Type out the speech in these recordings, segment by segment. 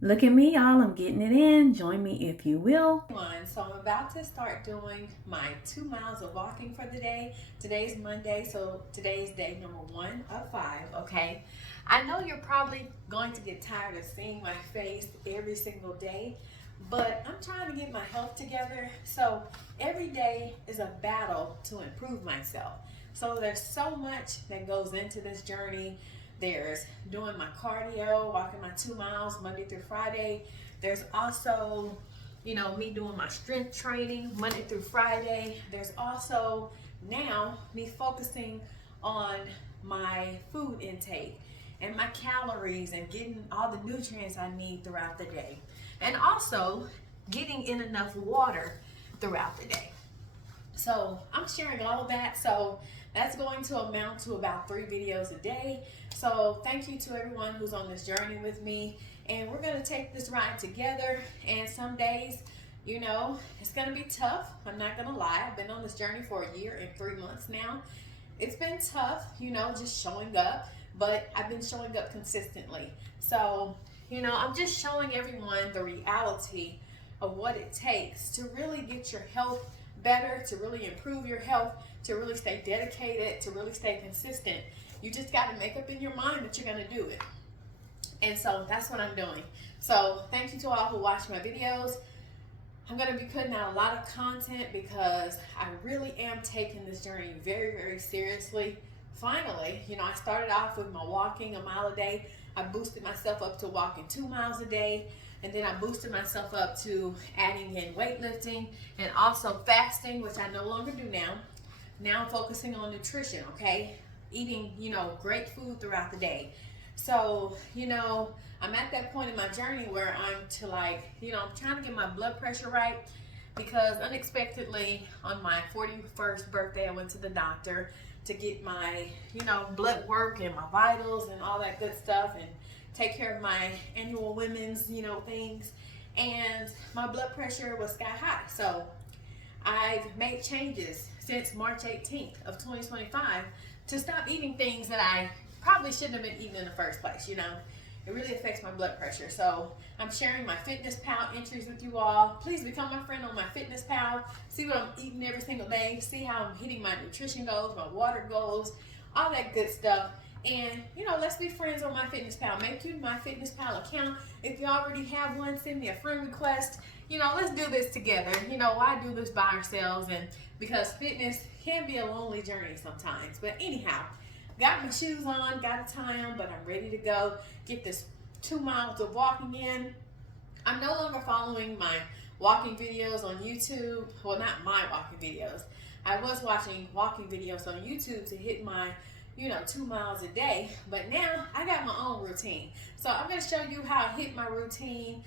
Look at me, y'all. I'm getting it in. Join me if you will. So I'm about to start doing my 2 miles of walking for the day. Today's Monday, so today's day number 1 of 5, okay? I know you're probably going to get tired of seeing my face every single day, but I'm trying to get my health together. So every day is a battle to improve myself. So there's so much that goes into this journey. There's doing my cardio, walking my 2 miles Monday through Friday. There's also, me doing my strength training Monday through Friday. There's also now me focusing on my food intake and my calories and getting all the nutrients I need throughout the day. And also getting in enough water throughout the day. So I'm sharing all of that. So that's going to amount to about 3 videos a day. So thank you to everyone who's on this journey with me. And we're going to take this ride together. And some days, it's going to be tough. I'm not going to lie. I've been on this journey for a year and 3 months now. It's been tough, just showing up. But I've been showing up consistently. So, I'm just showing everyone the reality of what it takes to really get your health better, to really improve your health, to really stay dedicated, to really stay consistent. You just got to make up in your mind that you're going to do it. And so that's what I'm doing. So thank you to all who watch my videos. I'm going to be putting out a lot of content because I really am taking this journey very, very seriously. Finally, I started off with my walking a mile a day. I boosted myself up to walking 2 miles a day. And then I boosted myself up to adding in weightlifting and also fasting, which I no longer do now. Now I'm focusing on nutrition, okay? Eating, great food throughout the day. So, I'm at that point in my journey where I'm I'm trying to get my blood pressure right because unexpectedly on my 41st birthday, I went to the doctor to get my, blood work and my vitals and all that good stuff and take care of my annual women's, things. And my blood pressure was sky high. So I've made changes since March 18th of 2025 to stop eating things that I probably shouldn't have been eating in the first place, It really affects my blood pressure. So I'm sharing my MyFitnessPal entries with you all. Please become my friend on MyFitnessPal. See what I'm eating every single day. See how I'm hitting my nutrition goals, my water goals, all that good stuff. And, let's be friends on MyFitnessPal. Make you my MyFitnessPal account. If you already have one, send me a friend request. Let's do this together. Why do this by ourselves? And because fitness can be a lonely journey sometimes. But anyhow, got my shoes on, got a tie on, but I'm ready to go get this 2 miles of walking in. I'm no longer following my walking videos on YouTube. Well, not my walking videos. I was watching walking videos on YouTube to hit my 2 miles a day, but now I got my own routine. So I'm going to show you how I hit my routine,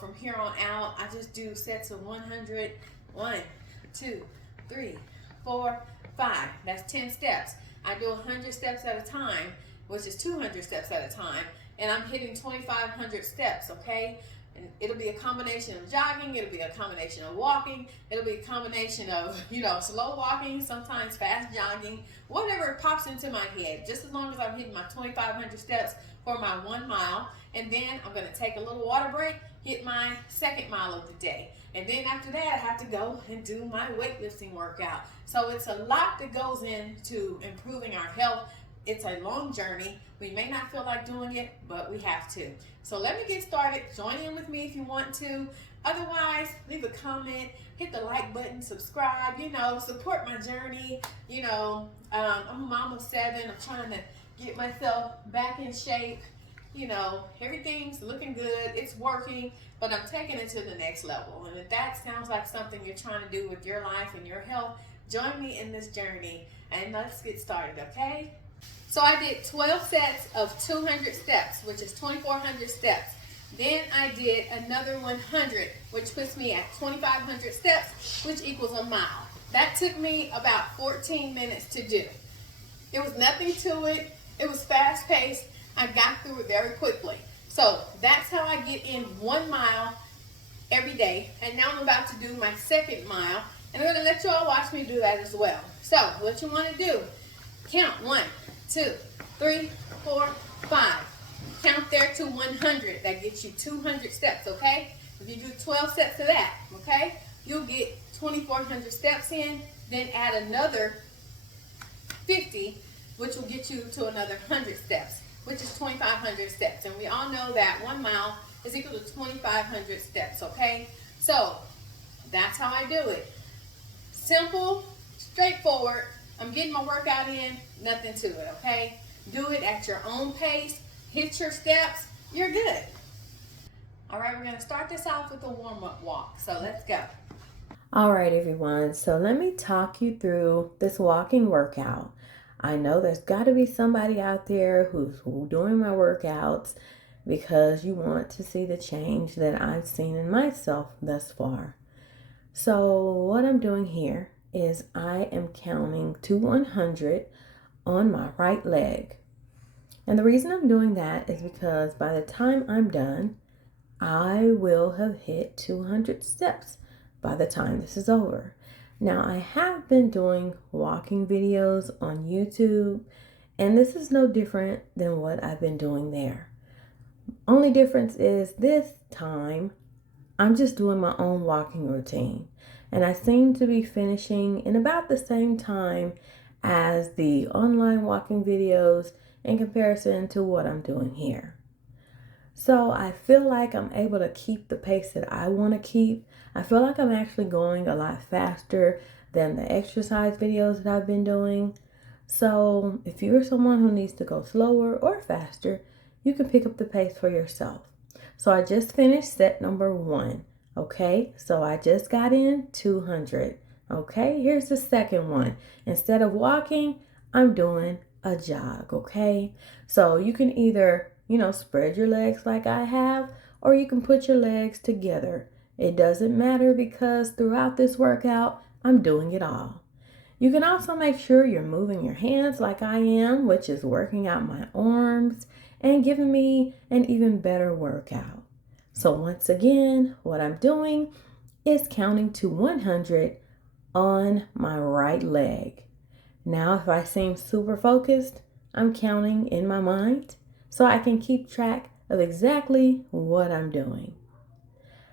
from here on out. I just do sets of 100, 1, 2, 3, 4, 5. That's 10 steps. I do 100 steps at a time, which is 200 steps at a time, and I'm hitting 2,500 steps, okay? And it'll be a combination of jogging, it'll be a combination of walking, it'll be a combination of, slow walking, sometimes fast jogging, whatever pops into my head, just as long as I'm hitting my 2,500 steps for my 1 mile. And then I'm going to take a little water break, hit my 2nd mile of the day. And then after that, I have to go and do my weightlifting workout. So it's a lot that goes into improving our health. It's a long journey. We may not feel like doing it, but we have to. So let me get started. Join in with me if you want to. Otherwise, leave a comment, hit the like button, subscribe, support my journey. I'm a mom of 7. I'm trying to get myself back in shape. Everything's looking good. It's working, but I'm taking it to the next level. And if that sounds like something you're trying to do with your life and your health, join me in this journey and let's get started, okay? So I did 12 sets of 200 steps, which is 2,400 steps. Then I did another 100, which puts me at 2,500 steps, which equals a mile. That took me about 14 minutes to do. It was nothing to it. It was fast paced. I got through it very quickly. So that's how I get in 1 mile every day. And now I'm about to do my 2nd mile. And I'm going to let you all watch me do that as well. So what you want to do, count 1, 2, 3, 4, 5. count there to 100. That gets you 200 steps, okay? If you do 12 sets of that, okay, you'll get 2,400 steps in. Then add another 50, which will get you to another 100 steps, which is 2,500 steps. And we all know that 1 mile is equal to 2,500 steps, okay? So that's how I do it. Simple, straightforward. I'm getting my workout in, nothing to it, okay? Do it at your own pace. Hit your steps, you're good. All right, we're gonna start this off with a warm-up walk. So let's go. All right, everyone. So let me talk you through this walking workout. I know there's got to be somebody out there who's doing my workouts because you want to see the change that I've seen in myself thus far. So what I'm doing here is I am counting to 100 on my right leg. And the reason I'm doing that is because by the time I'm done, I will have hit 200 steps by the time this is over. Now, I have been doing walking videos on YouTube, and this is no different than what I've been doing there. Only difference is this time, I'm just doing my own walking routine. And I seem to be finishing in about the same time as the online walking videos in comparison to what I'm doing here. So I feel like I'm able to keep the pace that I want to keep. I feel like I'm actually going a lot faster than the exercise videos that I've been doing. So if you're someone who needs to go slower or faster, you can pick up the pace for yourself. So I just finished set number 1. Okay, so I just got in 200. Okay, here's the second one. Instead of walking, I'm doing a jog. Okay, so you can either, spread your legs like I have, or you can put your legs together. It doesn't matter because throughout this workout, I'm doing it all. You can also make sure you're moving your hands like I am, which is working out my arms and giving me an even better workout. So once again, what I'm doing is counting to 100 on my right leg. Now, if I seem super focused, I'm counting in my mind so I can keep track of exactly what I'm doing.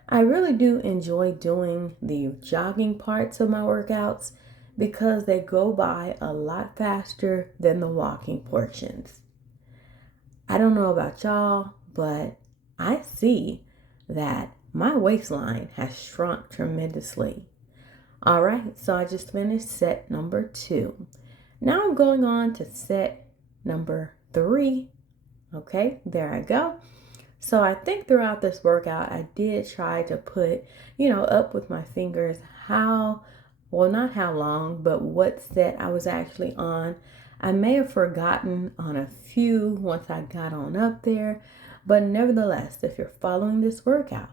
I really do enjoy doing the jogging parts of my workouts because they go by a lot faster than the walking portions. I don't know about y'all, but I see that my waistline has shrunk tremendously. All right, so I just finished set number 2. Now I'm going on to set number 3. Okay, there I go. So I think throughout this workout, I did try to put, up with my fingers not how long, but what set I was actually on. I may have forgotten on a few once I got on up there, but nevertheless, if you're following this workout,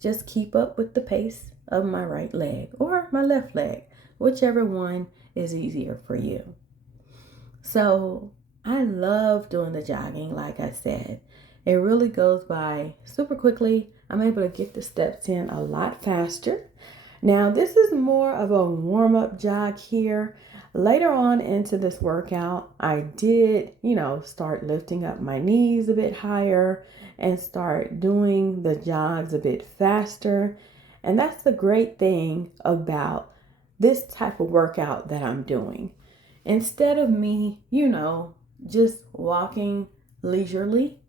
just keep up with the pace of my right leg or my left leg, whichever one is easier for you. So I love doing the jogging, like I said. It really goes by super quickly. I'm able to get the steps in a lot faster. Now, this is more of a warm-up jog here. Later on into this workout, I did, start lifting up my knees a bit higher and start doing the jogs a bit faster. And that's the great thing about this type of workout that I'm doing. Instead of me, just walking leisurely,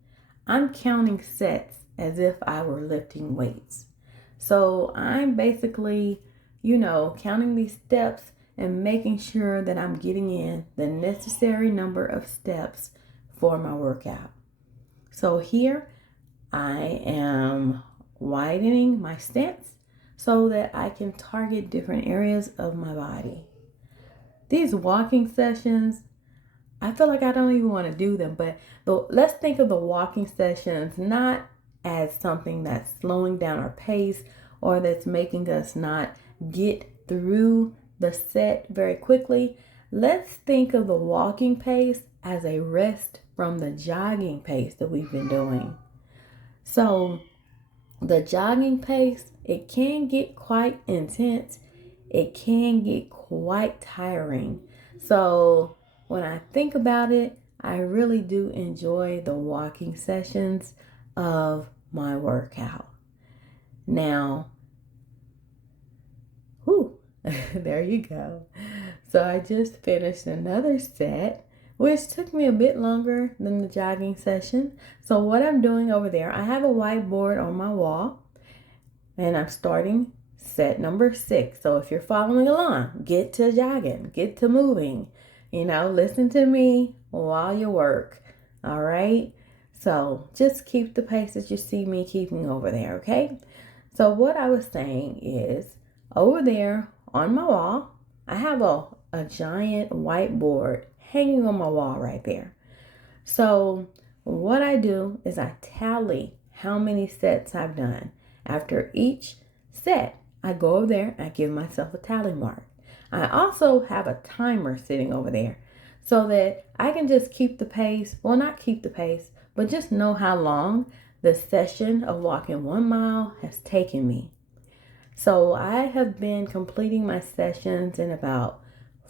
I'm counting sets as if I were lifting weights. So I'm basically, counting these steps and making sure that I'm getting in the necessary number of steps for my workout. So here I am widening my stance so that I can target different areas of my body. These walking sessions, I feel like I don't even want to do them, but let's think of the walking sessions not as something that's slowing down our pace or that's making us not get through the set very quickly. Let's think of the walking pace as a rest from the jogging pace that we've been doing. So the jogging pace, it can get quite intense. It can get quite tiring. So when I think about it, I really do enjoy the walking sessions of my workout. Now, whew, there you go. So I just finished another set, which took me a bit longer than the jogging session. So what I'm doing over there, I have a whiteboard on my wall, and I'm starting set number 6. So if you're following along, get to jogging, get to moving, listen to me while you work. All right. So just keep the pace that you see me keeping over there. Okay. So what I was saying is, over there on my wall, I have a giant whiteboard hanging on my wall right there. So what I do is I tally how many sets I've done. After each set, I go over there and I give myself a tally mark. I also have a timer sitting over there so that I can just keep the pace. Well, not keep the pace, but just know how long the session of walking 1 mile has taken me. So I have been completing my sessions in about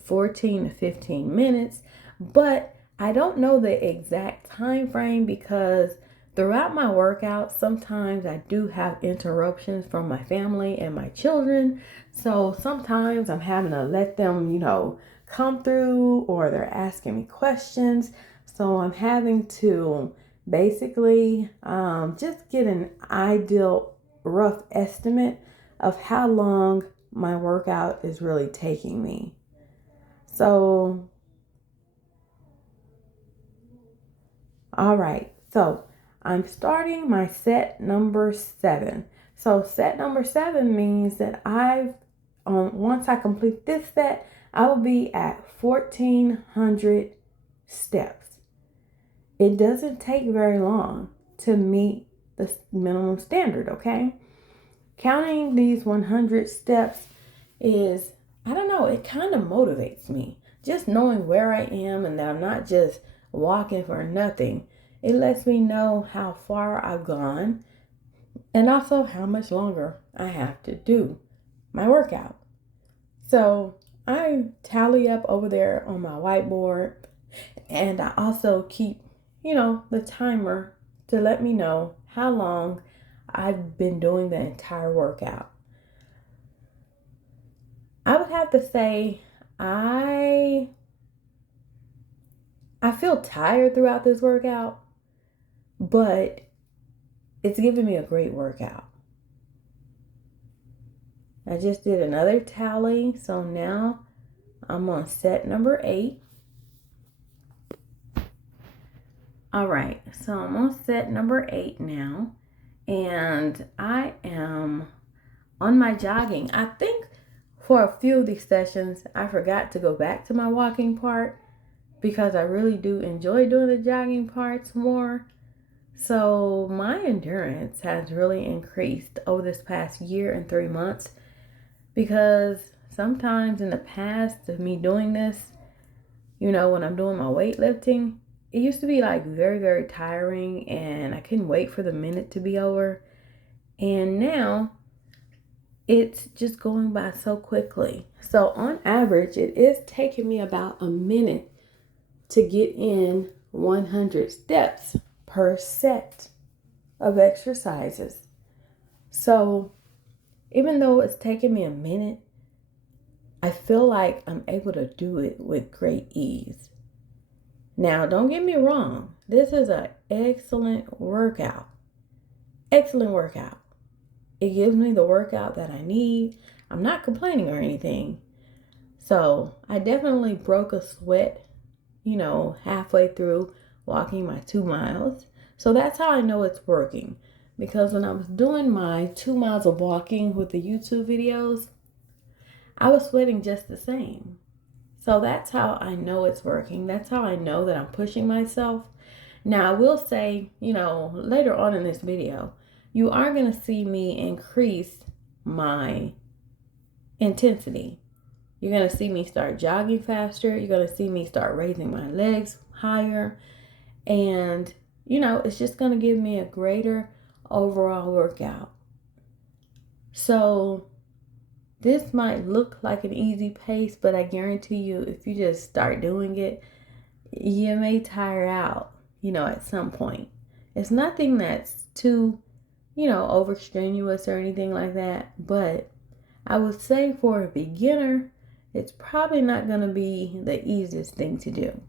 14 to 15 minutes, but I don't know the exact time frame because throughout my workout, sometimes I do have interruptions from my family and my children. So sometimes I'm having to let them, come through, or they're asking me questions. So I'm having to basically just get an ideal rough estimate of how long my workout is really taking me. So, all right. So I'm starting my set number 7. So set number 7 means that once I complete this set, I will be at 1,400 steps. It doesn't take very long to meet the minimum standard, okay? Counting these 100 steps is, I don't know, it kind of motivates me. Just knowing where I am and that I'm not just walking for nothing. It lets me know how far I've gone and also how much longer I have to do my workout. So I tally up over there on my whiteboard, and I also keep, the timer to let me know how long I've been doing the entire workout. I would have to say I feel tired throughout this workout, but it's giving me a great workout. I just did another tally, so now I'm on set number 8. All right, so I'm on set number 8 now, and I am on my jogging. I think for a few of these sessions, I forgot to go back to my walking part because I really do enjoy doing the jogging parts more. So my endurance has really increased over this past year and 3 months, because sometimes in the past of me doing this, when I'm doing my weightlifting, it used to be like very, very tiring and I couldn't wait for the minute to be over. And now it's just going by so quickly. So on average, it is taking me about a minute to get in 100 steps per set of exercises. So even though it's taking me a minute, I feel like I'm able to do it with great ease. Now, don't get me wrong. This is an excellent workout. Excellent workout. It gives me the workout that I need. I'm not complaining or anything. So I definitely broke a sweat, halfway through walking my 2 miles. So that's how I know it's working. Because when I was doing my 2 miles of walking with the YouTube videos, I was sweating just the same. So that's how I know it's working. That's how I know that I'm pushing myself. Now, I will say, later on in this video, you are going to see me increase my intensity. You're going to see me start jogging faster. You're going to see me start raising my legs higher. And, it's just going to give me a greater overall workout. So this might look like an easy pace, but I guarantee you, if you just start doing it, you may tire out, at some point. It's nothing that's too, over strenuous or anything like that. But I would say for a beginner, it's probably not going to be the easiest thing to do.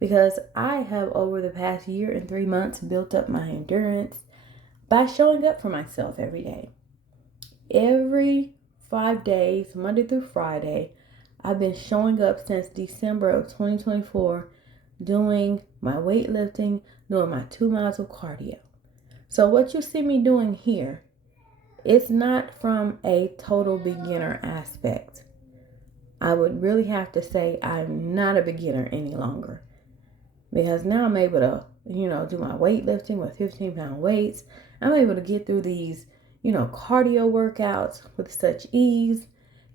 Because I have, over the past year and 3 months, built up my endurance by showing up for myself every day. Every 5 days, Monday through Friday, I've been showing up since December of 2024, doing my weightlifting, doing my 2 miles of cardio. So what you see me doing here, it's not from a total beginner aspect. I would really have to say I'm not a beginner any longer. Because now I'm able to, do my weightlifting with 15-pound weights. I'm able to get through these, cardio workouts with such ease.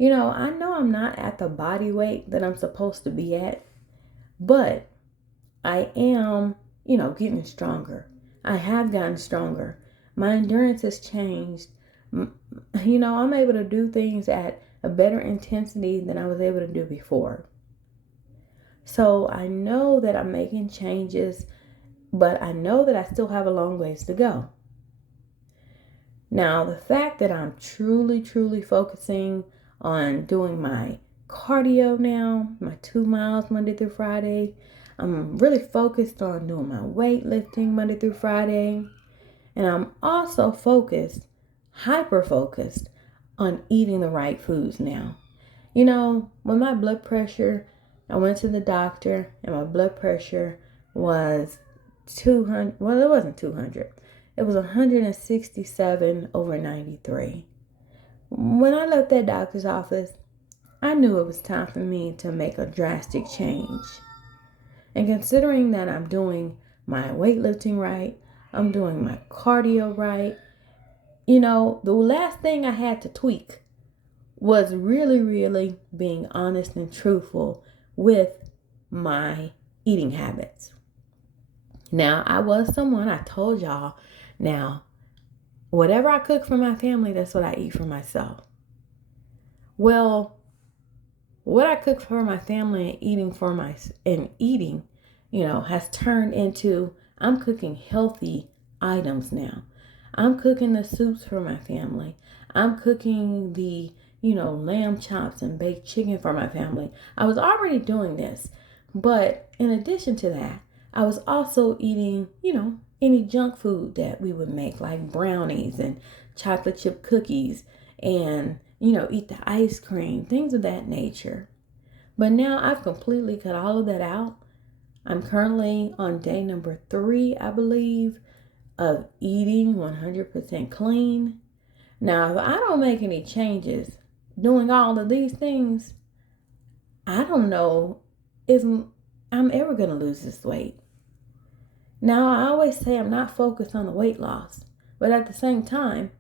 I know I'm not at the body weight that I'm supposed to be at, but I am, getting stronger. I have gotten stronger. My endurance has changed. I'm able to do things at a better intensity than I was able to do before. So I know that I'm making changes, but I know that I still have a long ways to go. Now, the fact that I'm truly, truly focusing on doing my cardio now, my 2 miles Monday through Friday, I'm really focused on doing my weightlifting Monday through Friday, and I'm also hyper-focused on eating the right foods now. When my blood pressure, I went to the doctor and my blood pressure was 200. Well, it wasn't 200. It was 167/93. When I left that doctor's office, I knew it was time for me to make a drastic change. And considering that I'm doing my weightlifting right, I'm doing my cardio right, the last thing I had to tweak was really, really being honest and truthful with my eating habits. Now, I was someone, I told y'all, now, whatever I cook for my family, that's what I eat for myself. Well, what I cook for my family and eating, has turned into, I'm cooking healthy items now. I'm cooking the soups for my family. I'm cooking the, lamb chops and baked chicken for my family. I was already doing this, but in addition to that, I was also eating, any junk food that we would make, like brownies and chocolate chip cookies and, eat the ice cream, things of that nature. But now I've completely cut all of that out. I'm currently on day number 3, I believe, of eating 100% clean. Now, if I don't make any changes doing all of these things, I don't know if I'm ever going to lose this weight. Now, I always say I'm not focused on the weight loss, but at the same time,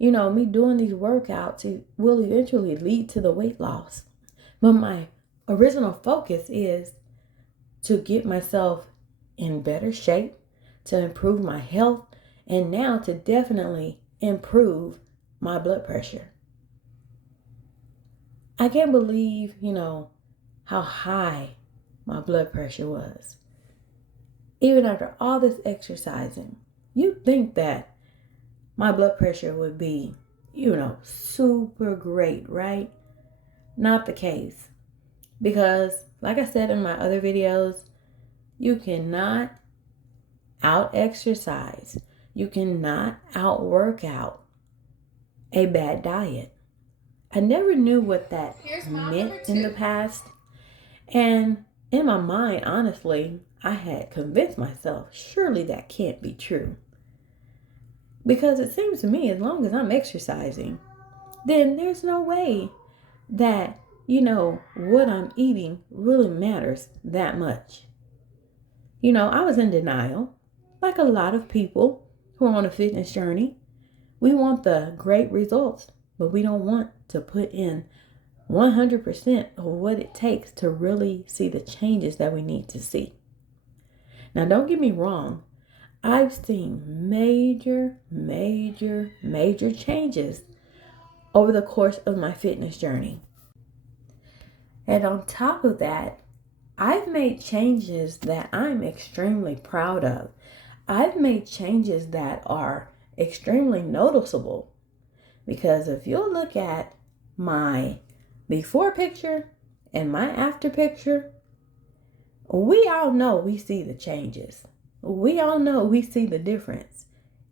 me doing these workouts, it will eventually lead to the weight loss. But my original focus is to get myself in better shape, to improve my health, and now to definitely improve my blood pressure. I can't believe, how high my blood pressure was. Even after all this exercising, you'd think that my blood pressure would be, super great, right? Not the case. Because, like I said in my other videos, you cannot out-exercise. You cannot out-work out a bad diet. I never knew what that meant in the past. And in my mind, honestly, I had convinced myself, surely that can't be true. Because it seems to me, as long as I'm exercising, then there's no way that, what I'm eating really matters that much. I was in denial, like a lot of people who are on a fitness journey. We want the great results, but we don't want to put in 100% of what it takes to really see the changes that we need to see. Now, don't get me wrong. I've seen major, major, major changes over the course of my fitness journey. And on top of that, I've made changes that I'm extremely proud of. I've made changes that are extremely noticeable, because if you look at my before picture and my after picture, we all know we see the changes. We all know we see the difference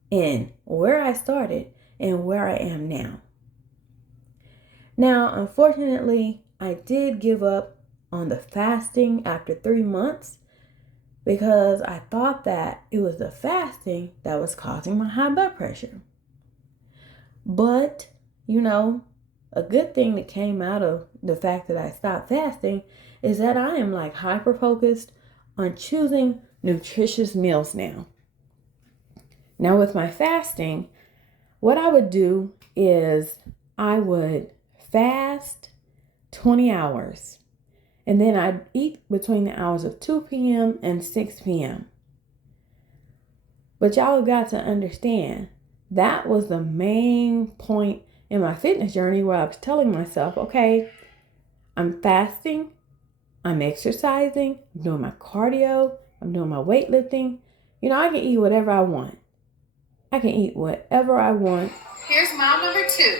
in where I started and where I am now. Now, unfortunately, I did give up on the fasting after 3 months because I thought that it was the fasting that was causing my high blood pressure. But, a good thing that came out of the fact that I stopped fasting is that I am like hyper focused on choosing nutritious meals now. Now, with my fasting, what I would do is I would fast 20 hours. And then I'd eat between the hours of 2 p.m. and 6 p.m. But y'all got to understand, that was the main point in my fitness journey where I was telling myself, okay, I'm fasting, I'm exercising, I'm doing my cardio, I'm doing my weightlifting. I can eat whatever I want. I can eat whatever I want. Here's mile number 2.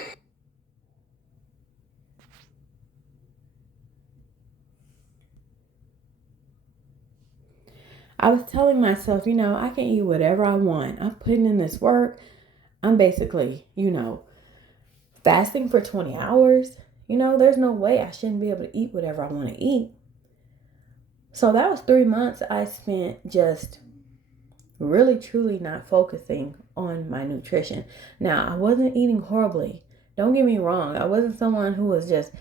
I was telling myself, I can eat whatever I want. I'm putting in this work. I'm basically, fasting for 20 hours. There's no way I shouldn't be able to eat whatever I want to eat. So that was 3 months I spent just really, truly not focusing on my nutrition. Now, I wasn't eating horribly. Don't get me wrong. I wasn't someone who was just,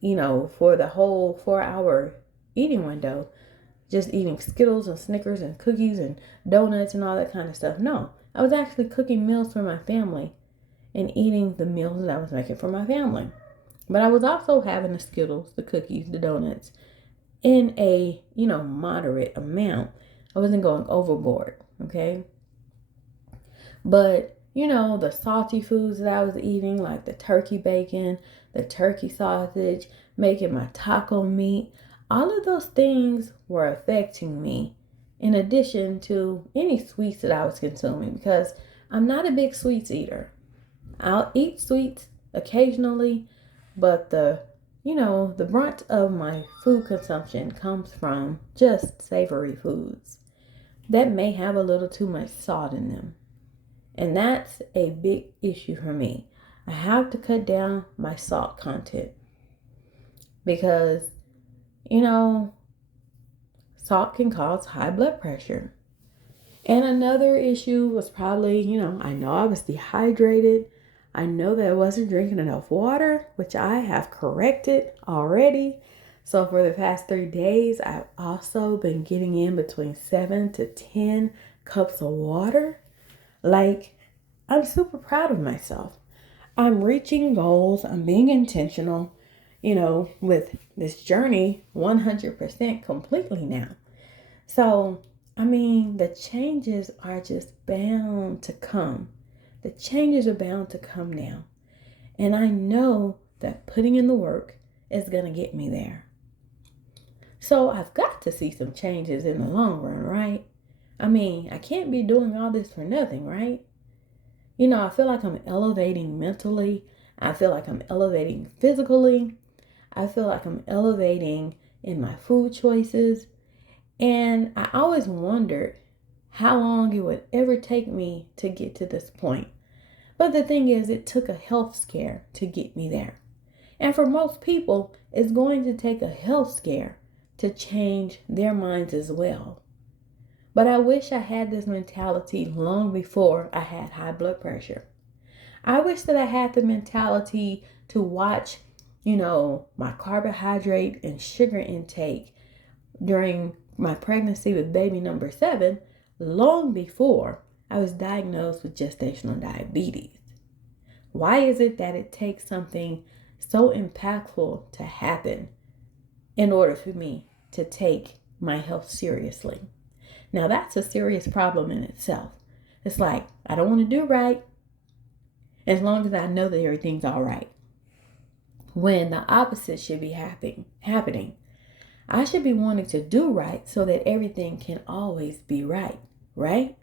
for the whole 4-hour eating window, just eating Skittles and Snickers and cookies and donuts and all that kind of stuff. No, I was actually cooking meals for my family and eating the meals that I was making for my family. But I was also having the Skittles, the cookies, the donuts in a, moderate amount. I wasn't going overboard, okay? But, the salty foods that I was eating, like the turkey bacon, the turkey sausage, making my taco meat, all of those things were affecting me, in addition to any sweets that I was consuming, because I'm not a big sweets eater. I'll eat sweets occasionally, but the brunt of my food consumption comes from just savory foods that may have a little too much salt in them. And that's a big issue for me. I have to cut down my salt content because salt can cause high blood pressure. And another issue was probably, I know I was dehydrated. I know that I wasn't drinking enough water, which I have corrected already. So for the past 3 days, I've also been getting in between 7 to 10 cups of water. Like, I'm super proud of myself. I'm reaching goals. I'm being intentional, with this journey 100% completely now. So, the changes are just bound to come. The changes are bound to come now. And I know that putting in the work is going to get me there. So I've got to see some changes in the long run, right? I can't be doing all this for nothing, right? I feel like I'm elevating mentally. I feel like I'm elevating physically. I feel like I'm elevating in my food choices. And I always wondered how long it would ever take me to get to this point. But the thing is, it took a health scare to get me there. And for most people, it's going to take a health scare to change their minds as well. But I wish I had this mentality long before I had high blood pressure. I wish that I had the mentality to watch, my carbohydrate and sugar intake during my pregnancy with baby number 7, long before I was diagnosed with gestational diabetes. Why is it that it takes something so impactful to happen in order for me to take my health seriously? Now, that's a serious problem in itself. It's like, I don't want to do right as long as I know that everything's all right, when the opposite should be happening. I should be wanting to do right so that everything can always be right, right?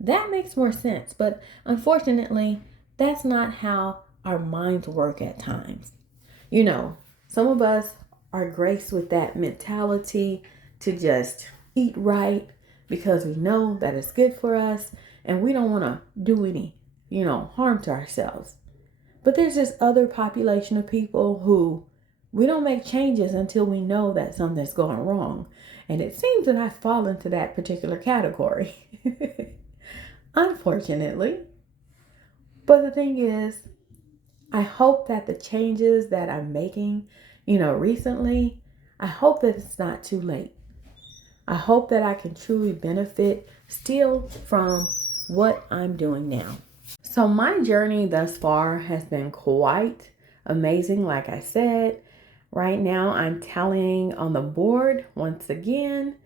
That makes more sense, but unfortunately, that's not how our minds work at times. You know, some of us are graced with that mentality to just eat right because we know that it's good for us and we don't want to do any, harm to ourselves. But there's this other population of people who we don't make changes until we know that something's going wrong. And it seems that I fall into that particular category, unfortunately. But the thing is, I hope that the changes that I'm making, recently, I hope that it's not too late. I hope that I can truly benefit still from what I'm doing now. So, my journey thus far has been quite amazing, like I said. Right now, I'm tallying on the board once again,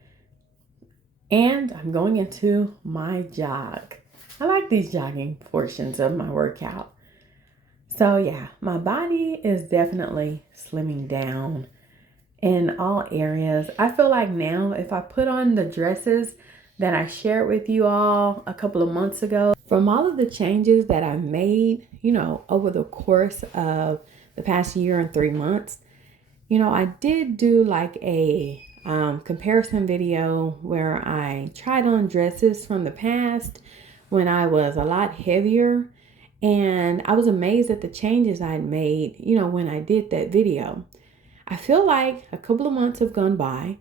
and I'm going into my jog. I like these jogging portions of my workout. So, yeah, my body is definitely slimming down in all areas. I feel like now, if I put on the dresses that I shared with you all a couple of months ago, from all of the changes that I've made, over the course of the past year and 3 months, I did do like a comparison video where I tried on dresses from the past when I was a lot heavier. And I was amazed at the changes I'd made, when I did that video. I feel like a couple of months have gone by,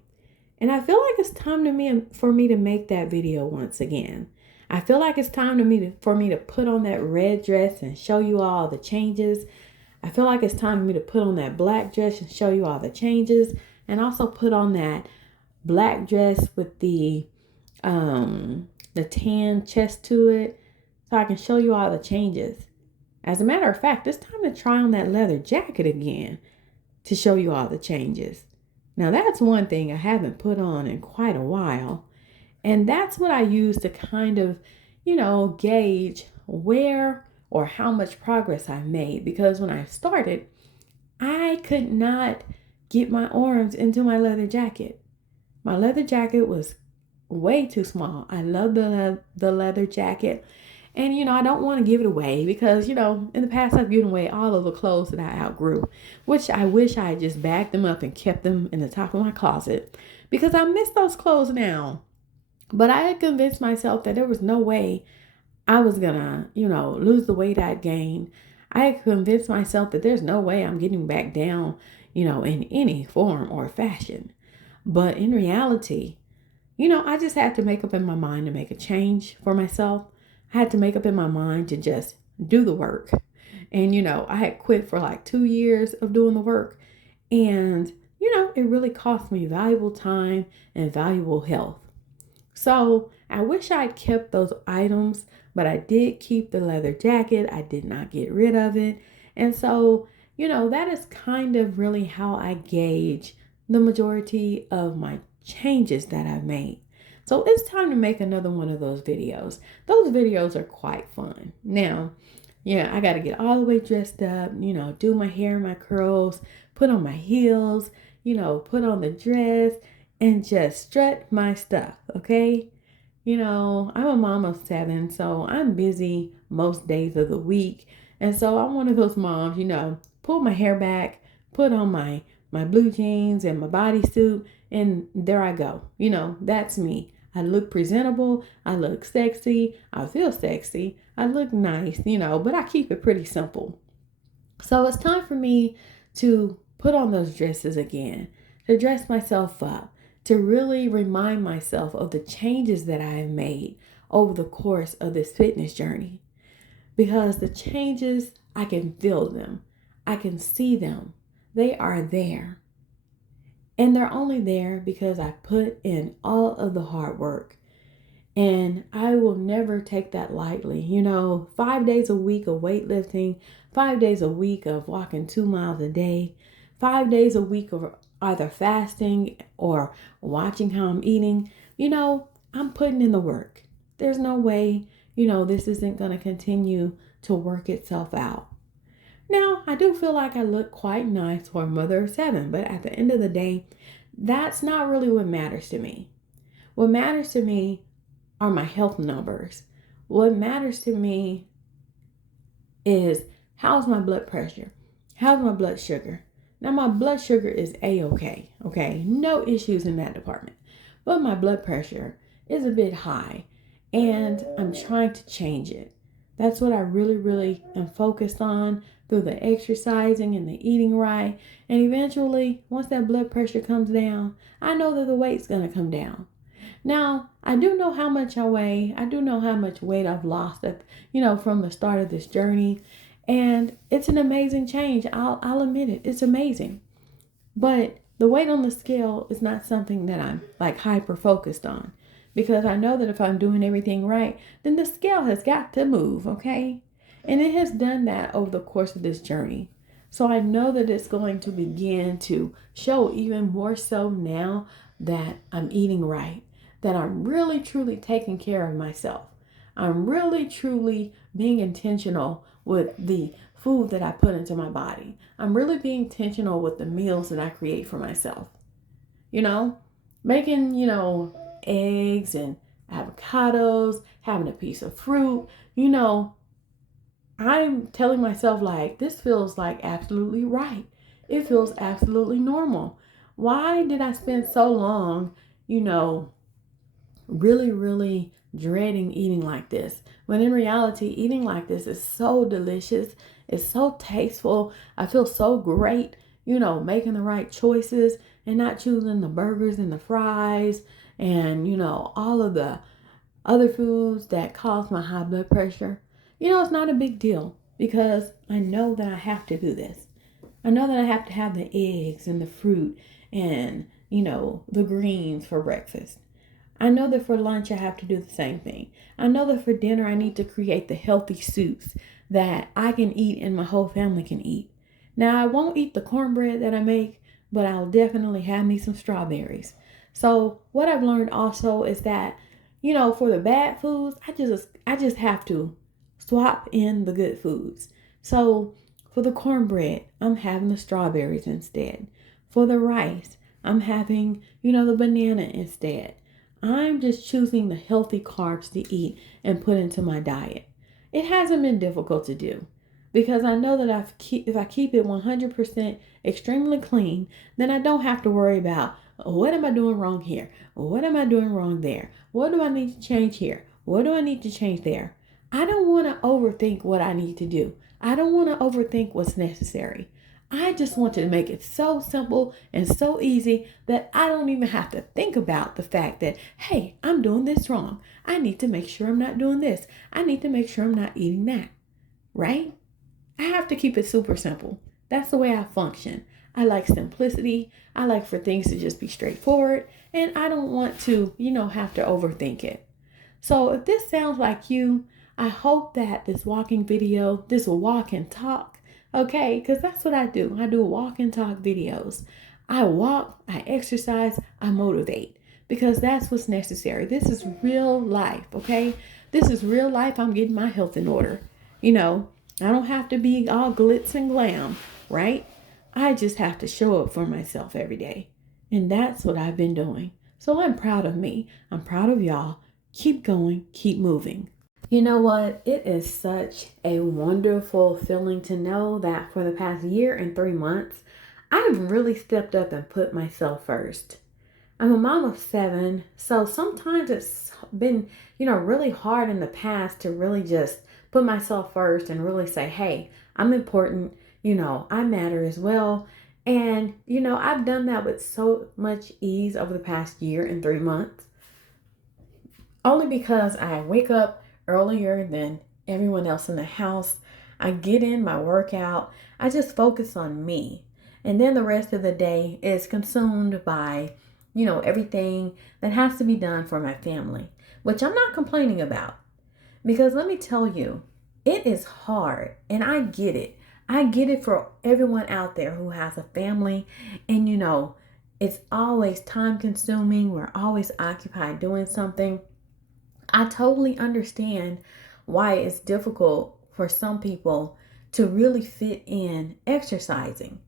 and I feel like it's time for me to make that video once again. I feel like it's time for me to put on that red dress and show you all the changes. I feel like it's time for me to put on that black dress and show you all the changes, and also put on that black dress with the tan chest to it, so I can show you all the changes. As a matter of fact, it's time to try on that leather jacket again to show you all the changes. Now, that's one thing I haven't put on in quite a while. And that's what I use to kind of, gauge where or how much progress I've made. Because when I started, I could not get my arms into my leather jacket. My leather jacket was way too small. I love the leather jacket. And, I don't want to give it away because, in the past I've given away all of the clothes that I outgrew, which I wish I had just bagged them up and kept them in the top of my closet because I miss those clothes now. But I had convinced myself that there was no way I was going to, lose the weight I'd gained. I had convinced myself that there's no way I'm getting back down, in any form or fashion. But in reality, I just had to make up in my mind to make a change for myself. I had to make up in my mind to just do the work. And, I had quit for like 2 years of doing the work. And, it really cost me valuable time and valuable health. So I wish I'd kept those items, but I did keep the leather jacket. I did not get rid of it. And so, that is kind of really how I gauge the majority of my changes that I've made. So it's time to make another one of those videos. Those videos are quite fun. Now, I got to get all the way dressed up, do my hair, my curls, put on my heels, put on the dress and just strut my stuff, okay? I'm a mom of 7, so I'm busy most days of the week. And so I'm one of those moms, pull my hair back, put on my blue jeans and my bodysuit, and there I go. That's me. I look presentable. I look sexy. I feel sexy. I look nice, but I keep it pretty simple. So it's time for me to put on those dresses again, to dress myself up, to really remind myself of the changes that I have made over the course of this fitness journey. Because the changes, I can feel them. I can see them. They are there. And they're only there because I put in all of the hard work. And I will never take that lightly. 5 days a week of weightlifting, 5 days a week of walking 2 miles a day, 5 days a week of either fasting or watching how I'm eating. I'm putting in the work. There's no way, this isn't going to continue to work itself out. Now, I do feel like I look quite nice for a mother of 7, but at the end of the day, That's not really what matters to me. What matters to me are my health numbers. What matters to me is how's my blood pressure? How's my blood sugar? Now, my blood sugar is A-okay, okay? No issues in that department. But my blood pressure is a bit high, and I'm trying to change it. That's what I really, really am focused on through the exercising and the eating right. And eventually, once that blood pressure comes down, I know that the weight's going to come down. Now, I do know how much I weigh. I do know how much weight I've lost from the start of this journey. And it's an amazing change. I'll admit it. It's amazing. But the weight on the scale is not something that I'm like hyper focused on, because I know that if I'm doing everything right, then the scale has got to move, okay? And it has done that over the course of this journey. So I know that it's going to begin to show even more so now that I'm eating right, that I'm really truly taking care of myself. I'm really truly being intentional with the food that I put into my body. I'm really being intentional with the meals that I create for myself. You know, making, eggs and avocados, having a piece of fruit. I'm telling myself, like, this feels like absolutely right. It feels absolutely normal. Why did I spend so long, really, really dreading eating like this? When in reality, eating like this is so delicious. It's so tasteful. I feel so great, making the right choices and not choosing the burgers and the fries and, all of the other foods that cause my high blood pressure. It's not a big deal because I know that I have to do this. I know that I have to have the eggs and the fruit and, the greens for breakfast. I know that for lunch I have to do the same thing. I know that for dinner I need to create the healthy soups that I can eat and my whole family can eat. Now, I won't eat the cornbread that I make, but I'll definitely have me some strawberries. So what I've learned also is that, for the bad foods, I just have to swap in the good foods. So for the cornbread, I'm having the strawberries instead. For the rice, I'm having, the banana instead. I'm just choosing the healthy carbs to eat and put into my diet. It hasn't been difficult to do because I know that if I keep it 100% extremely clean, then I don't have to worry about what am I doing wrong here? What am I doing wrong there? What do I need to change here? What do I need to change there? I don't want to overthink what I need to do. I don't want to overthink what's necessary. I just want to make it so simple and so easy that I don't even have to think about the fact that, hey, I'm doing this wrong. I need to make sure I'm not doing this. I need to make sure I'm not eating that, right? I have to keep it super simple. That's the way I function. I like simplicity. I like for things to just be straightforward. And I don't want to, have to overthink it. So if this sounds like you, I hope that this walking video, this walk and talk, okay, because that's what I do. I do walk and talk videos. I walk, I exercise, I motivate because that's what's necessary. This is real life, okay? This is real life. I'm getting my health in order. I don't have to be all glitz and glam, right? I just have to show up for myself every day. And that's what I've been doing. So I'm proud of me. I'm proud of y'all. Keep going, keep moving. You know what? It is such a wonderful feeling to know that for the past year and 3 months, I've really stepped up and put myself first. I'm a mom of 7, so sometimes it's been, really hard in the past to really just put myself first and really say, hey, I'm important, I matter as well. And, I've done that with so much ease over the past year and 3 months, only because I wake up earlier than everyone else in the house. I get in my workout. I just focus on me. And then the rest of the day is consumed by, everything that has to be done for my family, which I'm not complaining about. Because let me tell you, it is hard and I get it. I get it for everyone out there who has a family and, it's always time consuming. We're always occupied doing something. I totally understand why it's difficult for some people to really fit in exercising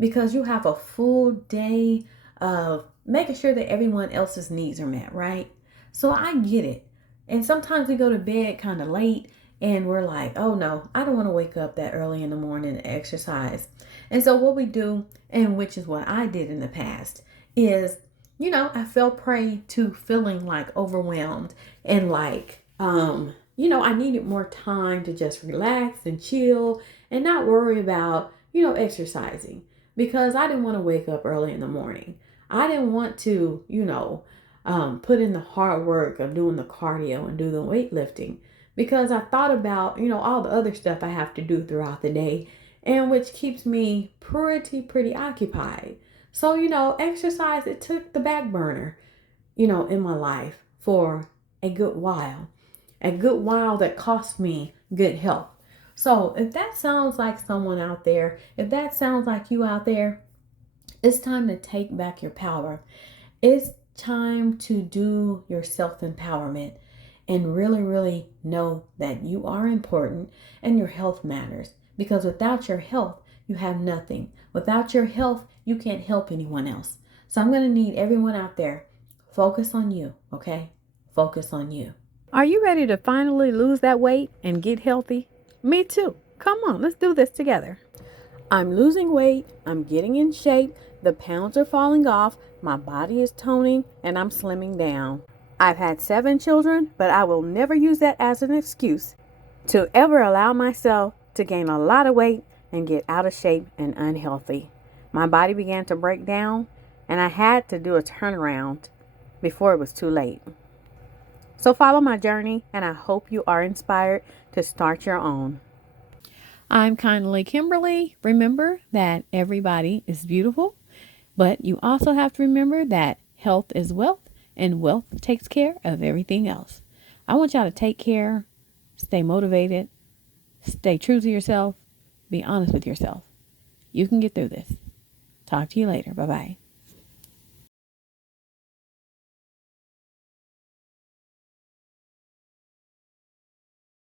because you have a full day of making sure that everyone else's needs are met, right? So I get it. And sometimes we go to bed kind of late and we're like, oh no, I don't want to wake up that early in the morning and exercise. And so what we do, and which is what I did in the past, is, I fell prey to feeling like overwhelmed and like, I needed more time to just relax and chill and not worry about, exercising because I didn't want to wake up early in the morning. I didn't want to, put in the hard work of doing the cardio and do the weightlifting because I thought about, all the other stuff I have to do throughout the day and which keeps me pretty occupied. So, exercise, it took the back burner, in my life for a good while. A good while that cost me good health. So if that sounds like someone out there, if that sounds like you out there, it's time to take back your power. It's time to do your self empowerment and really know that you are important and your health matters. Because without your health, you have nothing. Without your health, you can't help anyone else. So I'm going to need everyone out there, focus on you, okay? Focus on you. Are you ready to finally lose that weight and get healthy? Me too. Come on, let's do this together. I'm losing weight, I'm getting in shape, the pounds are falling off, my body is toning, and I'm slimming down. I've had 7 children, but I will never use that as an excuse to ever allow myself to gain a lot of weight and get out of shape and unhealthy. My body began to break down, and I had to do a turnaround before it was too late. So follow my journey, and I hope you are inspired to start your own. I'm kindly Kimberly. Remember that everybody is beautiful, but you also have to remember that health is wealth, and wealth takes care of everything else. I want y'all to take care, stay motivated, stay true to yourself, be honest with yourself. You can get through this. Talk to you later. Bye-bye.